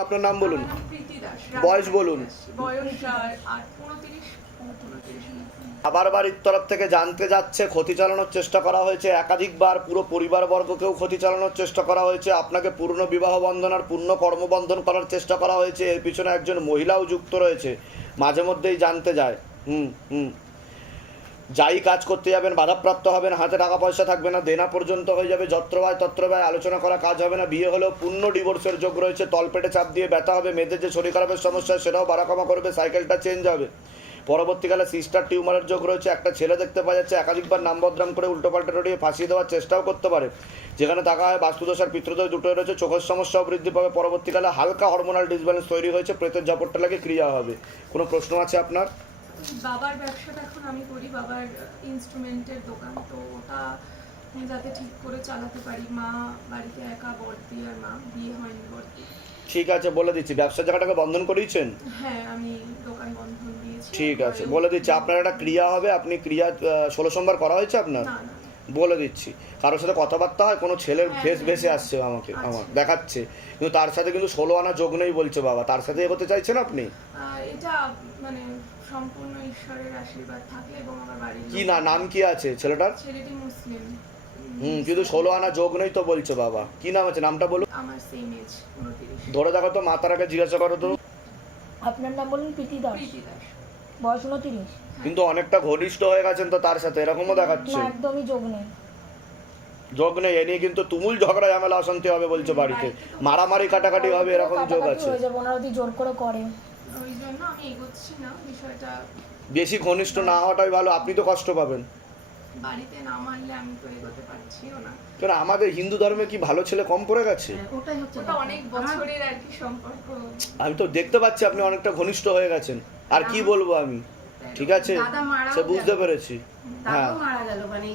আপনার নাম বলুন? বয়স বলুন। আবার বাড়ির তরফ থেকে জানতে যাচ্ছে ক্ষতি চালানোর চেষ্টা করা হয়েছে। একাধিকবার পুরো পরিবারবর্গকেও ক্ষতি চালানোর চেষ্টা করা হয়েছে। আপনাকে পূর্ণ বিবাহ বন্ধন আর পূর্ণ কর্মবন্ধন করার চেষ্টা করা হয়েছে। এর পিছনে একজন মহিলাও যুক্ত রয়েছে। মাঝে মধ্যেই জানতে যায়। হুম হুম। যাই কাজ করতে যাবেন, বাধাপ্রাপ্ত হবেন, হাতে টাকা পয়সা থাকবে না, দেনা পর্যন্ত হয়ে যাবে যত্রবায় তত্রবায় আলোচনা করা কাজ হবে না, বিয়ে হলেও পূর্ণ ডিভোর্সের যোগ রয়েছে, তলপেটে চাপ দিয়ে ব্যথা হবে, মেয়েদের যে শরীর খারাপের সমস্যা, সেটাও বাড়া কমা করবে সাইকেলটা চেঞ্জ হবে। পরবর্তীকালে সিস্টার টিউমারের যোগ রয়েছে, একটা ছেলে দেখতে পাওয়া যাচ্ছে, একাধিকবার নাম বদনাম করে উল্টোপাল্টা রড়িয়ে ফাঁসিয়ে দেওয়ার চেষ্টাও করতে পারে। যেখানে থাকা হয় বাস্তুদোষ আর পিতৃদোষ দুটোই রয়েছে, চোখের সমস্যাও বৃদ্ধি পাবে, পরবর্তীকালে হালকা হরমোনাল ডিসব্যালেন্স তৈরি হয়েছে, প্রেতের ঝাপটটা লাগে ক্রিয়া হবে। কোনো প্রশ্ন আছে আপনার? বাবার ব্যবসাটা এখন আমি করি বাবার ইনস্ট্রুমেন্টের দোকান। তো ওটা যাতে ঠিক করে চালাতে পারি মা বাড়িতে একা বর্তি আর মা বিয়ে হয়নি বর্তি। ঠিক আছে বলে দিচ্ছি। ব্যবসা জায়গাটাকে বন্ধন করিয়েছেন? হ্যাঁ আমি দোকান বন্ধন দিয়েছি। ঠিক আছে বলে দিচ্ছি। আপনার একটা ক্রিয়া হবে আপনি ক্রিয়া ষোলো সোমবার করা হয়েছে আপনার? বলে দিচ্ছি। কারোর সাথে কথাবার্তা হয় কোনো ছেলের ফেস হ্যাঁ, ভেসে হ্যাঁ। আসছে আমাকে আচ্ছা। আমার দেখাচ্ছে। কিন্তু তার সাথে কিন্তু ষোলো আনা যোগ নেই বলছে বাবা। তার সাথে এগোতে চাইছেন আপনি? এটা মানে সম্পূর্ণ ঈশ্বরের আশীর্বাদ থাকলে এবং আমার বাড়ির কি না নাম কি আছে ছেলেটার? ছেলেটি মুসলিম। হুম কিন্তু ষোলো আনা যোগ নেই তো বলছে বাবা। কি নাম আছে? নামটা বলুন আমার সেম এজ ধরে দেখো তো মাতার আগে জিজ্ঞাসা করো তো। আপনার নাম বলুন প্রীতি দাস। প্রীতি দাস। বয়স উনত্রিশ। কিন্তু অনেকটা ঘনিষ্ঠ হয়ে গেছেন তো তার সাথে এরকমও দেখাচ্ছে। না একদমই যোগ নেই। যোগ নেই এ নিয়ে কিন্তু তুমুল ঝগড়া ঝামেলা অশান্তি হবে বলছে বাড়িতে। মারামারি কাটাকাটি হবে এরকম যোগ আছে। ওনারা যদি জোর করে করে। ওই জন্য আমি এগোচ্ছি না বিষয়টা বেশি ঘনিষ্ঠ না হওয়াটাই ভালো আপনি তো কষ্ট পাবেন। বাড়িতে না মানলে আমি তো এগোতে পারছিও না। কেন আমাদের হিন্দু ধর্মে কি ভালো ছেলে কম পড়ে গেছে? ওটাই হচ্ছে ওটা অনেক বছরের আর কি সম্পর্ক। আমি তো দেখতে পাচ্ছি আপনি অনেকটা ঘনিষ্ঠ হয়ে গেছেন। আর কি বলব আমি? ঠিক আছে? সে বুঝতে পেরেছি। হ্যাঁ। দাদাও মারা গেল মানে।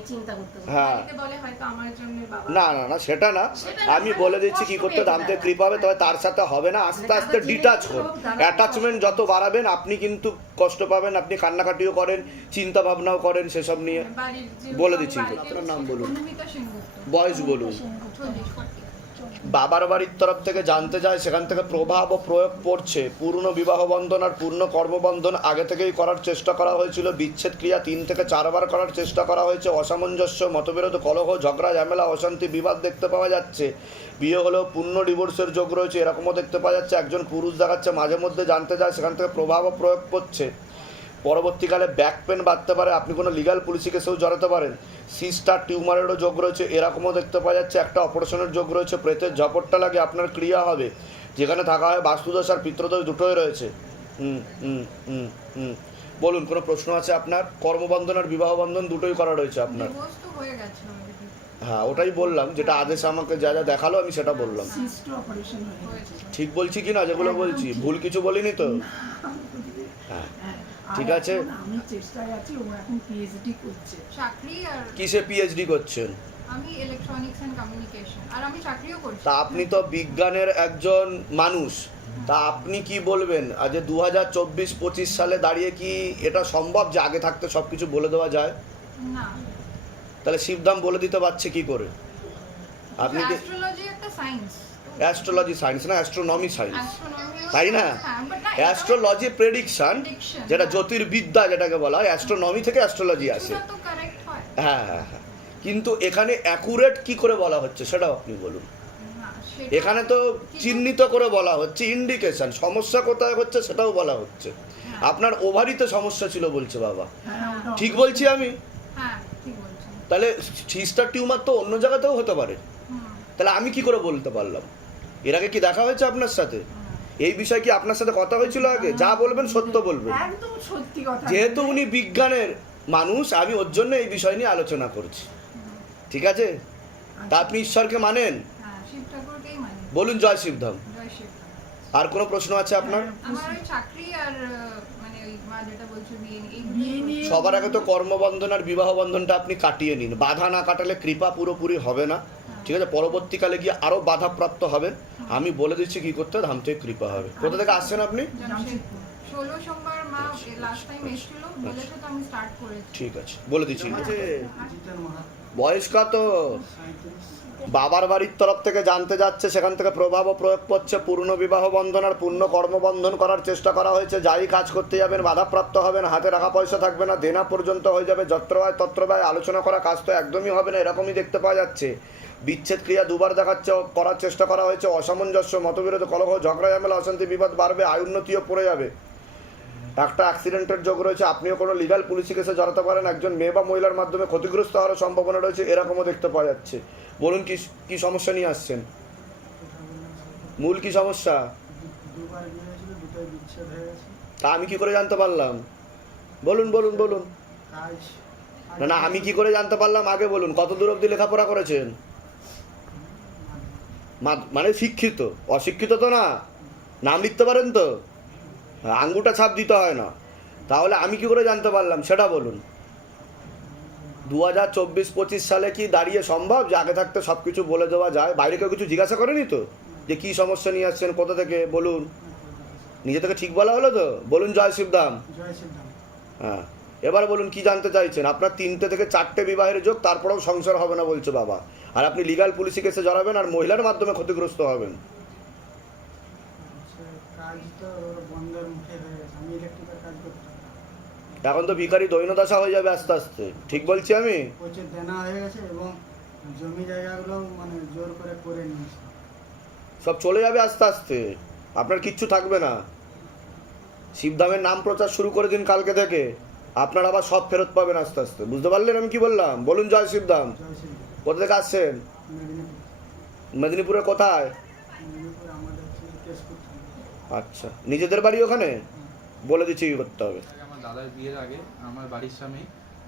হ্যাঁ। বাড়িতে বলে হয়তো আমার জন্য বাবা। না না না সেটা না। আমি বলে দিচ্ছি কি করতে দামতে কৃপা হবে তবে তার সাথে হবে না। আস্তে আস্তে ডিটাচ করুন অ্যাটাচমেন্ট যত বাড়াবেন আপনি কিন্তু কষ্ট পাবেন আপনি কান্নাকাটিও করেন চিন্তা ভাবনাও করেন সেসব নিয়ে। বলে দিচ্ছি। আপনার নাম বলুন। বয়স বলুন। বাবার বাড়ির তরফ থেকে জানতে যায়, সেখান থেকে প্রভাব ও প্রয়োগ পড়ছে। পূর্ণ বিবাহ বন্ধন আর পূর্ণ কর্মবন্ধন আগে থেকেই করার চেষ্টা করা হয়েছিল। বিচ্ছেদ ক্রিয়া তিন থেকে চারবার করার চেষ্টা করা হয়েছে। অসামঞ্জস্য, মতবিরোধ, কলহ, ঝগড়া, ঝামেলা, অশান্তি বিবাদ দেখতে পাওয়া যাচ্ছে। বিয়ে হলেও পূর্ণ ডিভোর্সের যোগ রয়েছে, এরকমও দেখতে পাওয়া যাচ্ছে। একজন পুরুষ দেখাচ্ছে, মাঝে মধ্যে জানতে যায়, সেখান থেকে প্রভাব ও প্রয়োগ করছে পরবর্তীকালে ব্যাক পেন বাড়তে পারে আপনি কোনো লিগাল পুলিশি কেসেও জড়াতে পারেন। সিস্টার টিউমারেরও যোগ রয়েছে এরকমও দেখতে পাওয়া যাচ্ছে একটা অপারেশনের যোগ রয়েছে প্রেতের ঝপটটা লাগে আপনার ক্রিয়া হবে। যেখানে থাকা হয় বাস্তুদোষ আর পিত্রদোষ দুটোই রয়েছে। হুম হুম হুম হুম। বলুন কোনো প্রশ্ন আছে আপনার? কর্মবন্ধন আর বিবাহ বন্ধন দুটোই করা রয়েছে আপনার। হয়ে হ্যাঁ ওটাই বললাম যেটা আদেশ আমাকে যা যা দেখাল আমি সেটা বললাম। হয়ে ঠিক বলছি কি না যেগুলো বলছি? ভুল কিছু বলিনি তো? হ্যাঁ হ্যাঁ, ঠিক আছে। আমি চেষ্টায় আছি ও এখন পিএইচডি করছে। চাকরি আর কিসে পিএইচডি করছেন? আমি ইলেকট্রনিক্স এন্ড কমিউনিকেশন আর আমি চাকরিও করছি। তা আপনি তো বিজ্ঞানের একজন মানুষ। তা আপনি কি বলবেন? আজ দু হাজার চব্বিশ পঁচিশ সালে দাঁড়িয়ে কি এটা সম্ভব যে আগে থাকতে সব কিছু বলে দেওয়া যায়? না। তাহলে শিবধাম বলে দিতে পারছে কি করে? আপনি কি অ্যাস্ট্রোলজি সায়েন্স না অ্যাস্ট্রোনমি সায়েন্স তাই না? অ্যাস্ট্রোলজি প্রেডিকশন যেটা হ্যাঁ। জ্যোতির্বিদ্যা যেটাকে বলা হয় অ্যাস্ট্রোনমি থেকে অ্যাস্ট্রোলজি আসে। হয়। হ্যাঁ হ্যাঁ হ্যাঁ। কিন্তু এখানে অ্যাকুরেট কি করে বলা হচ্ছে সেটাও আপনি বলুন। এখানে তো চিহ্নিত করে বলা হচ্ছে ইন্ডিকেশন সমস্যা কোথায় হচ্ছে সেটাও বলা হচ্ছে। আপনার ওভারিতে সমস্যা ছিল বলছে বাবা। হ্যাঁ। ঠিক বলছি আমি? হ্যাঁ তাহলে সিস্টার টিউমার তো অন্য জায়গাতেও হতে পারে। তাহলে আমি কি করে বলতে পারলাম? এর আগে কি দেখা হয়েছে আপনার সাথে? এই বিষয়ে কি আপনার সাথে কথা হয়েছিল আগে? যা বলবেন সত্য বলবেন। যেহেতু উনি বিজ্ঞানের মানুষ আমি ওর জন্য এই বিষয় নিয়ে আলোচনা করছি। ঠিক আছে? তা আপনি ঈশ্বরকে মানেন? হ্যাঁ বলুন জয় শিবধাম। আর কোনো প্রশ্ন আছে আপনার? চাকরি আর সবার আগে তো কর্মবন্ধন আর বিবাহ বন্ধনটা আপনি কাটিয়ে নিন। বাধা না কাটালে কৃপা পুরোপুরি হবে না। ঠিক আছে পরবর্তীকালে গিয়ে আরও বাধাপ্রাপ্ত হবেন। আমি বলে দিচ্ছি কি করতে ধাম থেকে কৃপা হবে। কোথা থেকে আসছেন আপনি? আমি স্টার্ট করেছি। ঠিক আছে বলে দিচ্ছি। বয়স কত? বাবার বাড়ির তরফ থেকে জানতে যাচ্ছে, সেখান থেকে প্রভাব প্রয়োগ করছে। পূর্ণ বিবাহ বন্ধন আর পূর্ণ কর্মবন্ধন করার চেষ্টা করা হয়েছে। যাই কাজ করতে যাবেন, বাধাপ্রাপ্ত হবেন, হাতে রাখা পয়সা থাকবে না, দেনা পর্যন্ত হয়ে যাবে, যত্র ব্যয় তত্র আলোচনা করা কাজ তো একদমই হবে না, এরকমই দেখতে পাওয়া যাচ্ছে। বিচ্ছেদ ক্রিয়া দুবার দেখাচ্ছে করার চেষ্টা করা হয়েছে, অসামঞ্জস্য, মতবিরোধ, কলহ, ঝগড়া, ঝামেলা, অশান্তি, বিবাদ বাড়বে আয়ুন্নতিও পড়ে যাবে। একটা অ্যাক্সিডেন্টের যোগ রয়েছে, আপনিও কোনো লিগাল পুলিশি কেসে জড়াতে পারেন, একজন মেয়ে বা মহিলার মাধ্যমে ক্ষতিগ্রস্ত হওয়ার সম্ভাবনা রয়েছে, এরকমও দেখতে পাওয়া যাচ্ছে। বলুন কি কি সমস্যা নিয়ে আসছেন? মূল কি সমস্যা? তা আমি কি করে জানতে পারলাম? বলুন বলুন বলুন। না না, আমি কি করে জানতে পারলাম? আগে বলুন, কত দূর অবধি লেখাপড়া করেছেন? মানে শিক্ষিত, অশিক্ষিত তো না? নাম লিখতে পারেন তো? আঙ্গুটা ছাপ দিতে হয় না। তাহলে আমি কি করে জানতে পারলাম? সেটা বলুন। দু হাজার চব্বিশ পঁচিশ সালে কি দাঁড়িয়ে সম্ভব যে আগে থাকতে সব কিছু বলে দেওয়া যায়? বাইরে কেউ কিছু জিজ্ঞাসা করেনি তো? যে কি সমস্যা নিয়ে আসছেন কোথা থেকে? বলুন। নিজে থেকে ঠিক বলা হলো তো? বলুন জয় শিবদাম হ্যাঁ। এবার বলুন কি জানতে চাইছেন? আপনার তিনটে থেকে চারটে বিবাহের যোগ তারপরেও সংসার হবে না বলছে বাবা। আর আপনি লিগাল পুলিশি কেসে জড়াবেন আর মহিলার মাধ্যমে ক্ষতিগ্রস্ত হবেন। কাজ তো ওর বন্ধের মুখে হয়ে গেছে আমি ইলেকট্রিকের কাজ করতাম এখন তো ভিখারি দৈনদশা হয়ে যাবে আস্তে আস্তে। ঠিক বলছি আমি? প্রচুর দেনা হয়ে গেছে এবং জমি জায়গাগুলো মানে জোর করে করে নিয়েছে। সব চলে যাবে আস্তে আস্তে। আপনার কিচ্ছু থাকবে না। শিবধামের নাম প্রচার শুরু করে দিন কালকে থেকে। আপনার আবার সব ফেরত পাবেন আস্তে আস্তে। বুঝতে পারলেন আমি কি বললাম? বলুন জয় শিবধাম। কোথা থেকে আসছেন? মেদিনীপুরে। কোথায় মেদিনীপুর আমাদের হচ্ছে কেশপুর থানা। আচ্ছা। নিজেদের বাড়ি ওখানে? বলে দিচ্ছি কি করতে হবে আমার দাদার বিয়ের আগে আমার বাড়ির সামনে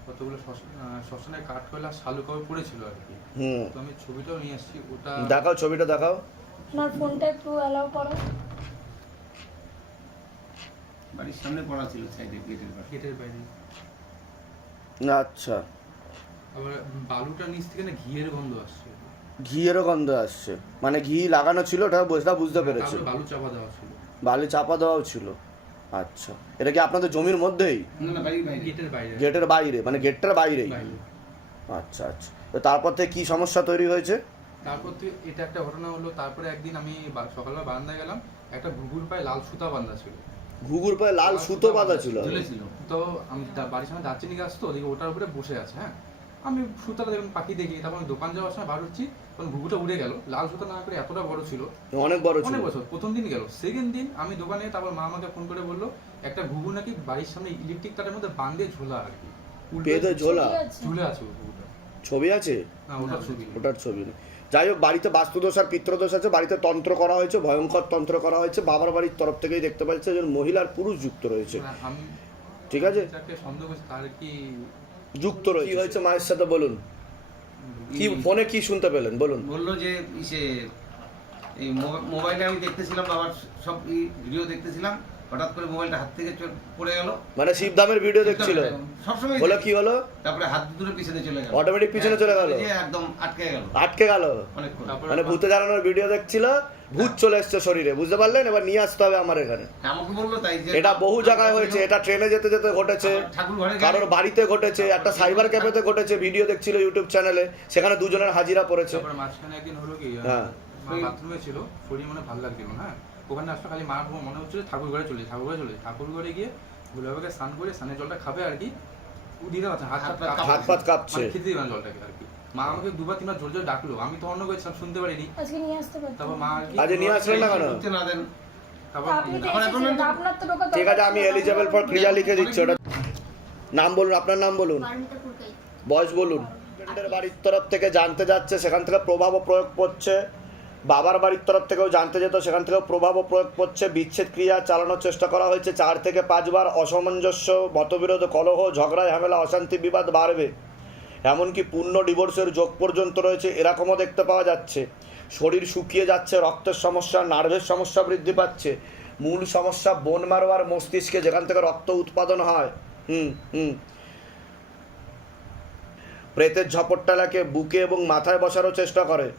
কতগুলো শ্মশ- আহ, শ্মশানের কাঠকয়লা শালু কবে পড়েছিল আর কি। হুম। তো আমি ছবিটাও নিয়ে এসেছি ওটা দেখাও ছবিটা দেখাও। আপনার ফোনটা একটু অ্যালাউ করো। বাড়ির সামনে পড়া ছিল সাইডে গেটের পাশে। গেটের বাইরে। আচ্ছা। আবার বালুটা নিচ থেকে না ঘিয়ের গন্ধ আসছে। ঘিয়েরও গন্ধ আসছে। মানে ঘি লাগানো ছিল ওটা বুঝতে বুঝতে পেরেছি। বালু চাপা দেওয়া ছিল। বালি চাপা দেওয়াও ছিল। আচ্ছা। এটা কি আপনাদের জমির মধ্যেই? গেটের বাইরে। মানে গেটটার বাইরেই? বাইরে। আচ্ছা আচ্ছা। তো তারপর থেকে কি সমস্যা তৈরি হয়েছে? তারপর তো এটা একটা ঘটনা হলো তারপরে একদিন আমি সকালবেলা বারান্দায় গেলাম একটা ঘুঘুর পায়ে লাল সুতা বাঁধা ছিল। ঘুঘুর পায়ে লাল সুতো বাঁধা ছিল? তো আমি বাড়ির সামনে দারচিনি গাছ তো ওদিকে ওটার উপরে বসে আছে হ্যাঁ? আমি সুতাটা দেখুন পাখি দেখি তারপর আমি দোকান যাওয়ার সময় বার হচ্ছি তখন ঘুঘুটা উড়ে গেল। লাল সুতা না করে এতটা বড় ছিল। অনেক বড় ছিল। অনেক বছর প্রথম দিন গেল। সেকেন্ড দিন আমি দোকানে তারপর মা আমাকে ফোন করে বলল একটা ঘুঘু নাকি বাড়ির সামনে ইলেকট্রিক তারের মধ্যে বান্ধে ঝোলা আর কি। উল্টো ঝোলা। ছবি ঝুলে আছে ঘুঘুটা। ছবি আছে? না ওটা ছবি ওটার ছবি নেই। যাই হোক বাড়িতে বাস্তুদোষ আর পিত্রদোষ আছে বাড়িতে তন্ত্র করা হয়েছে ভয়ঙ্কর তন্ত্র করা হয়েছে বাবার বাড়ির তরফ থেকেই দেখতে পাচ্ছে একজন মহিলার পুরুষ যুক্ত রয়েছে। ঠিক আছে? সন্দেহ করছি তার কি যুক্ত রয়েছে কি হয়েছে মায়ের সাথে বলুন? কি ফোনে কি শুনতে পেলেন? বলুন। বলল যে ইসে এই মোবা- মোবাইলে আমি দেখতেছিলাম বাবার সব ই- ভিডিও দেখতেছিলাম। হঠাৎ করে মোবাইলটা হাত থেকে পড়ে গেল। মানে শিবধামের ভিডিও দেখছিল। সবসময় বলে কি হলো? তারপরে হাত দুটো পিছনে চলে গেল। Automatic পিছনে চলে গেল? একদম আটকে গেল। আটকে গেল। মানে ভূতে জানানোর ভিডিও দেখছিল ভূত চলে এসছে শরীরে। বুঝতে পারলেন? এবার নিয়ে আসতে হবে আমার এখানে। আমাকে বলল তাই যে এটা বহু জায়গায় হয়েছে। এটা ট্রেনে যেতে যেতে ঘটেছে। কারোর বাড়িতে ঘটেছে একটা সাইবার ক্যাফেতে ঘটেছে ভিডিও দেখছিল ইউটিউব চ্যানেলে সেখানে দুজনের হাজিরা পড়েছে। মাঝখানে একদিন হলো কি হ্যাঁ। বাথরুমে ছিল শরীর মনে ভালো লাগছিল হ্যাঁ ওখানে আসলে খালি মা মনে হচ্ছিল ঠাকুর ঘরে চলে যায়, ঠাকুর ঘরে চলে যায়। ঠাকুর ঘরে গিয়ে ভুলাবাকে স্নান করে স্নানের জলটা খাবে আর কি দিতে হাত হাত পাত কাঁপছে। মানে খেতে দিবে না জলটাকে আর কি। মা আমাকে দুবার তিনবার জোর জোর ডাকলো আমি তো অন্য করেছিলাম শুনতে পারিনি। আজকে নিয়ে আসতে তারপর মা আর কি আজকে নিয়ে আসলেন না কেন? না দেন। তারপর আপনি তো এখন এখন এসেছিলেন, আপনার তো ঢোকা ঠিক আছে আমি এলিজেবল ফর ক্রিয়া লিখে দিচ্ছি ওটা। নাম বলুন আপনার নাম বলুন। বয়স বলুন। বাড়ির তরফ থেকে জানতে যাচ্ছে সেখান থেকে প্রভাব প্রয়োগ করছে বাবার বাড়ির তরফ থেকেও জানতে যেত, সেখান থেকেও প্রভাব প্রয়োগ করছে বিচ্ছেদ ক্রিয়া চালানোর চেষ্টা করা হয়েছে, চার থেকে পাঁচবার অসামঞ্জস্য, মতবিরোধ, কলহ, ঝগড়া, ঝামেলা, অশান্তি, বিবাদ বাড়বে। এমনকি পূর্ণ ডিভোর্সের যোগ পর্যন্ত রয়েছে, এরকমও দেখতে পাওয়া যাচ্ছে। শরীর শুকিয়ে যাচ্ছে, রক্তের সমস্যা, নার্ভের সমস্যা বৃদ্ধি পাচ্ছে। মূল সমস্যা বোন মারোয়ার মস্তিষ্কে, যেখান থেকে রক্ত উৎপাদন হয়। হুম হুম। প্রেতের ঝপট্টালাকে বুকে এবং মাথায় বসারও চেষ্টা করে।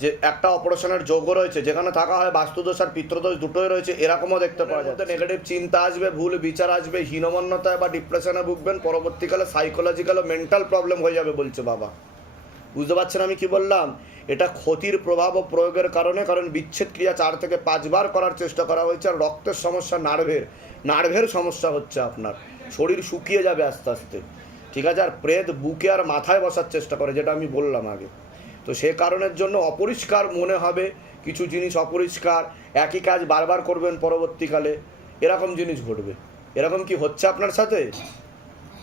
যে একটা অপারেশনের যোগ্য রয়েছে, যেখানে থাকা হয় বাস্তুদোষ আর পিত্রদোষ দুটোই রয়েছে, এরকমও দেখতে পাওয়া যায় নেগেটিভ চিন্তা আসবে, ভুল বিচার আসবে হীনমন্যতায় বা ডিপ্রেশনে ভুগবেন, পরবর্তীকালে সাইকোলজিক্যাল মেন্টাল প্রবলেম হয়ে যাবে বলছে বাবা। বুঝতে পারছেন আমি কি বললাম? এটা ক্ষতির প্রভাব ও প্রয়োগের কারণে, কারণ বিচ্ছেদ ক্রিয়া চার থেকে পাঁচবার করার চেষ্টা করা হয়েছে, আর রক্তের সমস্যা, নার্ভের নার্ভের সমস্যা হচ্ছে আপনার। শরীর শুকিয়ে যাবে আস্তে আস্তে। ঠিক আছে? আর প্রেত বুকে আর মাথায় বসার চেষ্টা করে, যেটা আমি বললাম আগে। তো সে কারণের জন্য অপরিষ্কার মনে হবে কিছু জিনিস অপরিষ্কার একই কাজ বারবার করবেন পরবর্তীকালে এরকম জিনিস ঘটবে। এরকম কি হচ্ছে আপনার সাথে?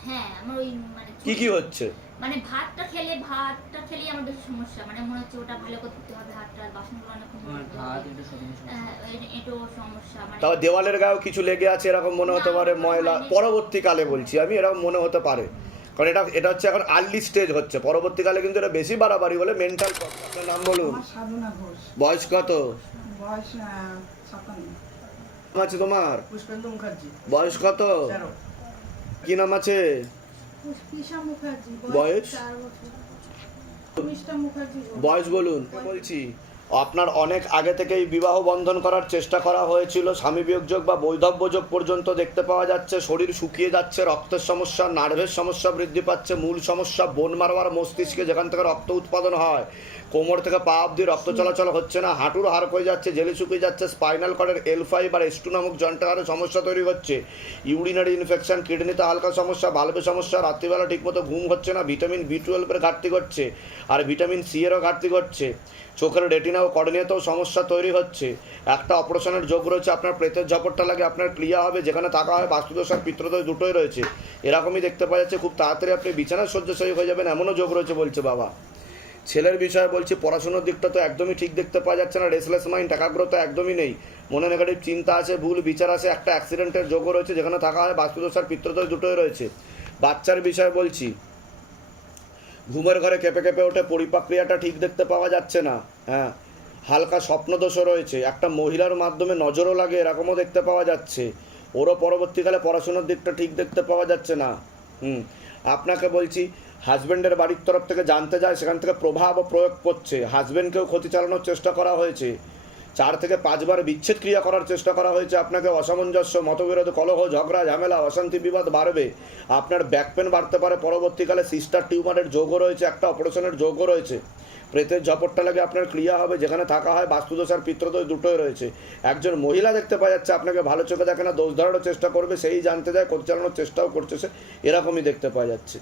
হ্যাঁ আমার ওই মানে কি কি হচ্ছে? মানে ভাতটা খেলে ভাতটা খেলেই আমার বেশি সমস্যা। মানে মনে হচ্ছে ওটা ভালো করতে হবে বাসনগুলো ধরে ধুতে হবে। হ্যাঁ, সমস্যা। মানে তাও দেওয়ালের গায়েও কিছু লেগে আছে এরকম মনে হতে পারে ময়লা। পরবর্তীকালে বলছি আমি এরকম মনে হতে পারে। কারণ এটা এটা হচ্ছে এখন আর্লি স্টেজ হচ্ছে। পরবর্তীকালে কিন্তু এটা বেশি বাড়াবাড়ি হলে মেন্টাল আপনার নাম বলুন। আমার সাধনা ঘোষ। বয়স কত? বয়স নাম আছে তোমার? বয়স কত? কি নাম আছে? বয়স? বয়স? বলুন। বলছি। আপনার অনেক আগে থেকেই বিবাহ বন্ধন করার চেষ্টা করা হয়েছিল। স্বামী বিয়োগযোগ বা বৈধব্যযোগ পর্যন্ত দেখতে পাওয়া যাচ্ছে। শরীর শুকিয়ে যাচ্ছে, রক্তের সমস্যা, নার্ভের সমস্যা বৃদ্ধি পাচ্ছে, মূল সমস্যা বোন মারবার মস্তিষ্কে যেখান থেকে রক্ত উৎপাদন হয়, কোমর থেকে পা অব্দি রক্ত চলাচল হচ্ছে না, হাঁটুর হাড় হয়ে যাচ্ছে, জেলে শুকিয়ে যাচ্ছে, স্পাইনাল কর্ডের এল ফাইভ আর এস টু নামক জন্টারে সমস্যা তৈরি হচ্ছে। ইউরিনারি ইনফেকশন, কিডনিতে হালকা সমস্যা ভালভে সমস্যা, রাত্রিবেলা ঠিকমতো ঘুম হচ্ছে না, ভিটামিন বি টুয়েলভের ঘাটতি ঘটছে, আর ভিটামিন সি এরও ঘাটতি ঘটছে। চোখের রেটিনা ও কর্নিয়াতেও সমস্যা তৈরি হচ্ছে। একটা অপারেশনের যোগ রয়েছে, আপনার প্রেতের ঝপটটা লাগে, আপনার ক্লিয়া হবে, যেখানে থাকা হয় বাস্তুদোষ আর পিত্রদোষ দুটোই রয়েছে। এরকমই দেখতে পাওয়া যাচ্ছে, খুব তাড়াতাড়ি আপনি বিছানায় শয্যাশায়ী হয়ে যাবেন, এমনও যোগ রয়েছে বলছে বাবা। ছেলের বিষয়ে বলছি, পড়াশোনার দিকটা তো একদমই ঠিক দেখতে পাওয়া যাচ্ছে না রেসলেস মাইন্ড একাগ্রতা একদমই নেই। মনে নেগেটিভ চিন্তা আছে, ভুল বিচার আছে, একটা অ্যাক্সিডেন্টের যোগও রয়েছে, যেখানে থাকা হয় বাস্তুদোষ আর পিত্রদোষ দুটোই রয়েছে। বাচ্চার বিষয়ে বলছি ঘুমের ঘরে কেঁপে কেঁপে ওঠে পরিপাক্রিয়াটা ঠিক দেখতে পাওয়া যাচ্ছে না। হ্যাঁ হালকা স্বপ্নদোষও রয়েছে। একটা মহিলার মাধ্যমে নজরও লাগে, এরকমও দেখতে পাওয়া যাচ্ছে। ওরও পরবর্তীকালে পড়াশোনার দিকটা ঠিক দেখতে পাওয়া যাচ্ছে না। হুম, আপনাকে বলছি হাজব্যান্ডের বাড়ির তরফ থেকে জানতে যায়, সেখান থেকে প্রভাব ও প্রয়োগ করছে। হাজব্যান্ডকেও ক্ষতি চালানোর চেষ্টা করা হয়েছে। চার থেকে পাঁচবার বিচ্ছেদ ক্রিয়া করার চেষ্টা করা হয়েছে আপনাকে। অসামঞ্জস্য, মতবিরোধ, কলহ, ঝগড়া, ঝামেলা, অশান্তি, বিবাদ বাড়বে। আপনার ব্যাক পেন বাড়তে পারে। পরবর্তীকালে সিস্টার টিউমারের যোগও রয়েছে, একটা অপারেশনের যোগও রয়েছে। প্রেতের ঝপটটা লাগে আপনার ক্রিয়া হবে, যেখানে থাকা হয় বাস্তুদোষ আর পিত্রদোষ দুটোই রয়েছে। একজন মহিলা দেখতে পাওয়া যাচ্ছে, আপনাকে ভালো চোখে দেখে না, দোষ ধরারও চেষ্টা করবে, সেই জানতে যায় চালানোর চেষ্টাও করছে সে, এরকমই দেখতে পাওয়া যাচ্ছে।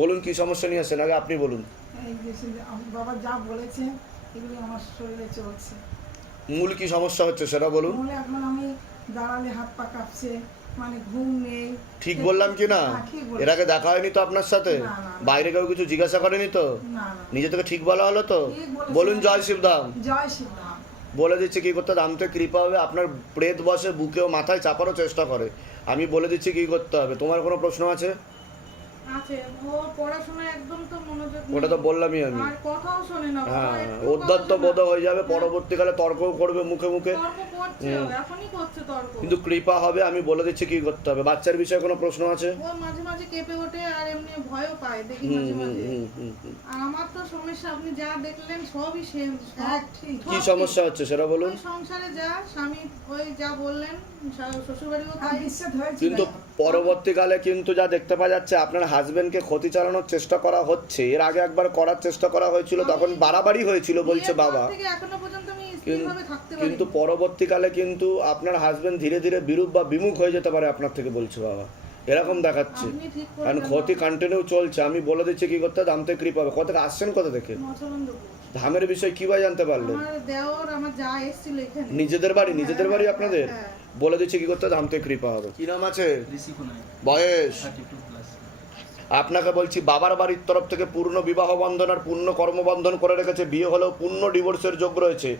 বলুন, কি সমস্যা নিয়ে আসেন আগে আপনি বলুন। বাবা যা বলেছে, এগুলো আমার শরীরে চলছে। মূল কি সমস্যা হচ্ছে সেটা বলুন। এখন আমি দাঁড়ালে হাত পা কাঁপছে মানে ঘুম নেই। ঠিক বললাম কি না? হ্যাঁ। এর আগে দেখা হয়নি তো আপনার সাথে। বাইরে কেউ কিছু জিজ্ঞাসা করেনি তো? নিজে থেকে ঠিক বলা হলো তো? বলুন জয় শিবধাম। জয় বলে দিচ্ছি কি করতে হবে? দামতে কৃপা হবে আপনার প্রেত বসে বুকে ও মাথায় চাপারও চেষ্টা করে। আমি বলে দিচ্ছি কি করতে হবে? তোমার কোনো প্রশ্ন আছে? আছে। ও পড়াশোনা একদম তো মনোযোগ ওটা তো বললামই আমি। আর কথাও শোনে না। হ্যাঁ বোধ হয়ে যাবে পরবর্তীকালে তর্কও করবে মুখে মুখে। তর্ক করছে এখনই করছে তর্ক। কিন্তু কৃপা হবে আমি বলে দিচ্ছি কি করতে হবে। বাচ্চার বিষয়ে কোনো প্রশ্ন আছে? ও মাঝে মাঝে কেঁপে ওঠে আর এমনি ভয়ও পায় দেখি মাঝে মাঝে। হুম হুম হুম। আর আমার তো সমস্যা আপনি যা দেখলেন সবই সেম। কি সমস্যা হচ্ছে সেটা বলুন। সংসারে যা স্বামী ওই যা বললেন শ্বশুর বাড়িও তাই। কিন্তু পরবর্তীকালে কিন্তু যা দেখতে পাওয়া যাচ্ছে আপনার হাজবেন্ডকে ক্ষতি চালানোর চেষ্টা করা হচ্ছে। এর আগে একবার করার চেষ্টা করা হয়েছিল তখন বাড়াবাড়ি হয়েছিল বলছে বাবা। থেকে এখনও পর্যন্ত আমি কিন- স্থিরভাবে থাকতে পারি কিন্তু পরবর্তীকালে কিন্তু আপনার হাজবেন্ড ধীরে ধীরে বিরূপ বা বিমুখ হয়ে যেতে পারে আপনার থেকে বলছে বাবা। এরকম দেখাচ্ছে। কারণ ক্ষতি কন্টিনিউ চলছে। আমি বলে দিচ্ছি কি করতে দাম থেকে কৃপা হবে। কোথা থেকে আসছেন কোথা থেকে? ধামের বিষয় কীভাবে জানতে পারলেন? আমার দেওর আমার যা এসেছিল এখানে। নিজেদের বাড়ি নিজেদের বাড়ি আপনাদের? হ্যাঁ। বলে দিচ্ছি কি করতে ধাম থেকে কৃপা হবে। কি নাম আছে? ঋষি বয়স? আপনাকে বলছি বাবার বাড়ির তরফ থেকে পূর্ণ বিবাহ বন্ধন আর পূর্ণ কর্মবন্ধন করে রেখেছে বিয়ে হলেও পূর্ণ ডিভোর্সের যোগ রয়েছে।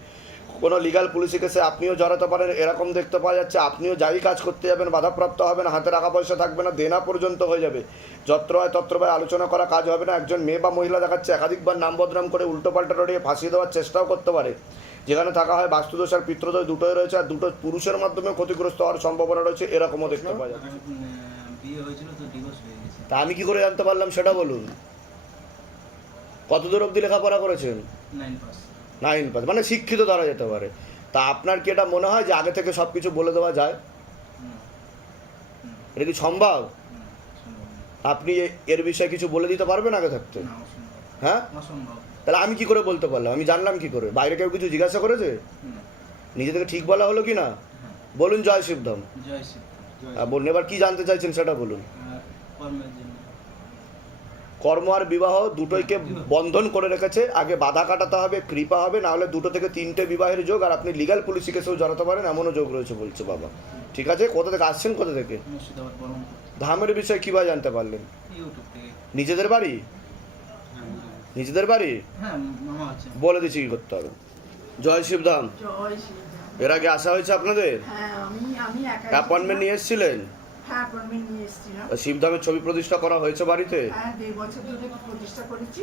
কোনো লিগাল পুলিশি কেসে আপনিও জড়াতে পারেন এরকম দেখতে পাওয়া যাচ্ছে আপনিও যাই কাজ করতে যাবেন বাধাপ্রাপ্ত হবেন হাতে টাকা পয়সা থাকবে না দেনা পর্যন্ত হয়ে যাবে। যত্র হয় তত্র হয় আলোচনা করা কাজ হবে না একজন মেয়ে বা মহিলা দেখাচ্ছে একাধিকবার নাম বদনাম করে উল্টো পাল্টা রড়িয়ে ফাঁসিয়ে দেওয়ার চেষ্টাও করতে পারে। যেখানে থাকা হয় বাস্তুদোষ আর পিত্রদোষ দুটোই রয়েছে আর দুটো পুরুষের মাধ্যমে ক্ষতিগ্রস্ত হওয়ার সম্ভাবনা রয়েছে এরকমও দেখতে পাওয়া যাচ্ছে। বিয়ে হয়েছিল তো ডিভোর্স হয়ে গেছে। তা আমি কি করে জানতে পারলাম সেটা বলুন? কত দূর অবধি লেখাপড়া করেছেন? নাইন পাস নাইন পাস মানে শিক্ষিত ধরা যেতে পারে। তা আপনার কি এটা মনে হয় যে আগে থেকে সব কিছু বলে দেওয়া যায়? এটা কি সম্ভব? আপনি এর বিষয়ে কিছু বলে দিতে পারবেন আগে থাকতে? হ্যাঁ? তাহলে আমি কি করে বলতে পারলাম? আমি জানলাম কি করে? বাইরে কেউ কিছু জিজ্ঞাসা করেছে? নিজে থেকে ঠিক বলা হলো কি না? বলুন জয় শিবধাম। জয় শ্রী আর বলুন এবার কি জানতে চাইছেন সেটা বলুন। কর্ম আর বিবাহ দুটোইকে বন্ধন করে রেখেছে। আগে বাধা কাটাতে হবে কৃপা হবে না হলে দুটো থেকে তিনটে বিবাহের যোগ আর আপনি লিগাল পুলিশি কেসেও জড়াতে পারেন এমনও যোগ রয়েছে বলছে বাবা। ঠিক আছে? কোথা থেকে আসছেন কোথা থেকে? ধামের বিষয়ে কীভাবে জানতে পারলেন? নিজেদের বাড়ি? নিজেদের বাড়ি? হ্যাঁ মামা আছে। বলে দিচ্ছি কি করতে হবে। জয় শিবধাম। জয়। এর আগে আসা হয়েছে আপনাদের? হ্যাঁ আমি আমি একা অ্যাপয়েন্টমেন্ট নিয়ে এসেছিলেন? হ্যাঁ শিবধামের ছবি প্রতিষ্ঠা করা হয়েছে বাড়িতে? হ্যাঁ দেড় বছর ধরে প্রতিষ্ঠা করেছি।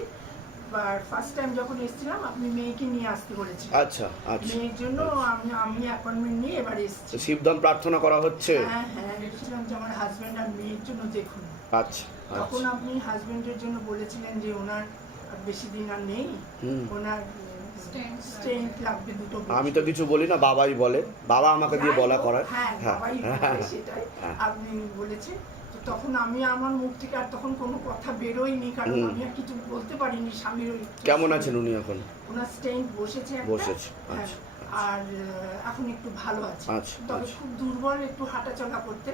আর ফার্স্ট টাইম যখন এসেছিলাম আপনি মেয়েকে নিয়ে আসতে বলেছিলেন। আচ্ছা আচ্ছা। মেয়ের জন্য আমি আমি অ্যাপয়েন্টমেন্ট নিয়ে এবার এসেছি। প্রার্থনা করা হচ্ছে? হ্যাঁ হ্যাঁ যে আমার হাজব্যান্ড আর মেয়ের জন্য দেখুন। আচ্ছা তখন আচ্ছা আপনি হাজবেন্ডের জন্য বলেছিলেন যে ওনার বেশি দিন আর নেই। ওনার আমি তো কিছু বলি না বাবাই বলে। বাবা আমাকে দিয়ে বলা হোক, করায় হ্যাঁ হ্যাঁ হ্যাঁ বলে হ্যাঁ। আপনি বলেছেন তখন আমি আমার মুখ থেকে আর তখন কোনো কথা বেরোয়নি কারণ আমি আর কিছু বলতে পারিনি স্বামীর কেমন আছেন উনি এখন? ওনার স্টেন্ট বসেছে বসেছে, হ্যাঁ, আচ্ছা, আর এখন একটু ভালো আছে। আচ্ছা, তবে আচ্ছা। খুব দুর্বল একটু হাঁটাচলা করতে।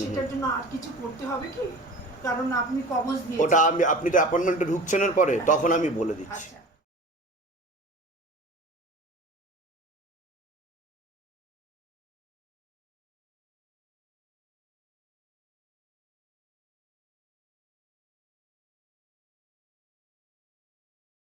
সেটার জন্য আর কিছু করতে হবে কি? কারণ আপনি কবজ দিয়েছেন। ওটা আমি আপনি তো অ্যাপয়েন্টমেন্টে ঢুকছেন পরে তখন আমি বলে দিচ্ছি। আচ্ছা।